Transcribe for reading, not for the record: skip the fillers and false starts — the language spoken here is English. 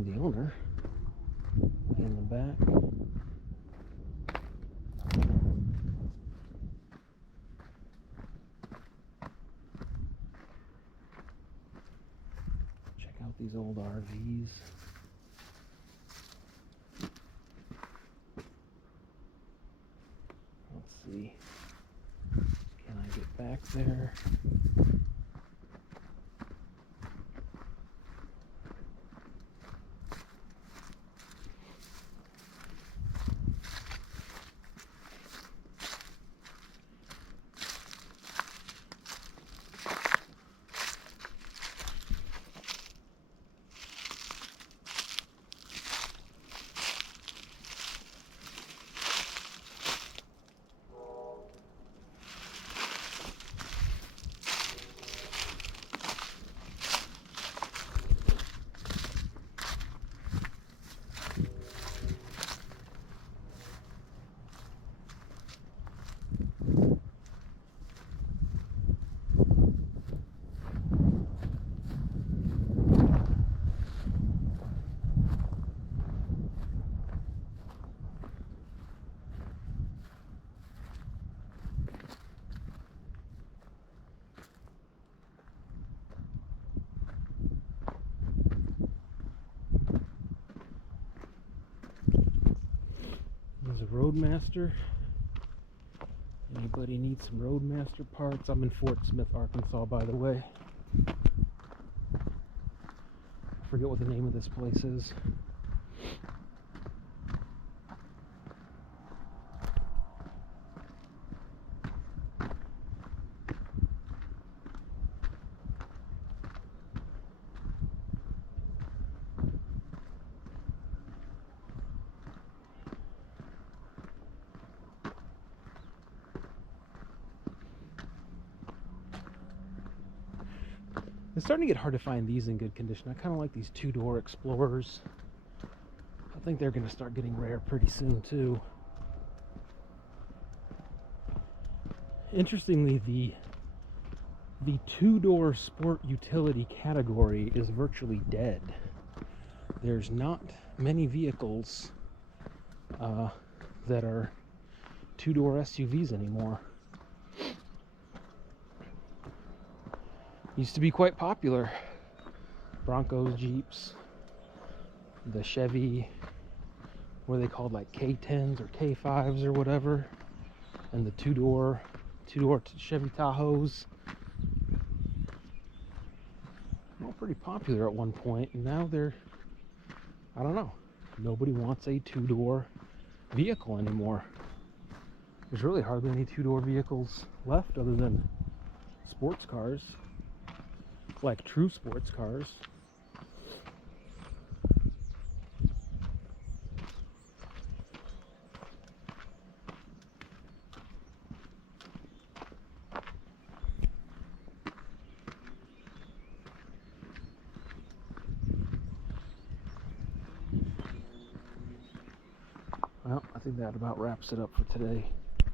know the owner. Way in the back. Check out these old RVs. Let's see. Can I get back there? There's a Roadmaster. Anybody need some Roadmaster parts? I'm in Fort Smith, Arkansas, by the way. I forget what the name of this place is. It's starting to get hard to find these in good condition. I kind of like these two-door Explorers. I think they're going to start getting rare pretty soon, too. Interestingly, the two-door sport utility category is virtually dead. There's not many vehicles that are two-door SUVs anymore. Used to be quite popular. Broncos, Jeeps, the Chevy, what are they called, like K10s or K5s or whatever, and the two-door Chevy Tahoes. All pretty popular at one point, and now they're, I don't know, nobody wants a two-door vehicle anymore. There's really hardly any two-door vehicles left other than sports cars. Like true sports cars. Well, I think that about wraps it up for today.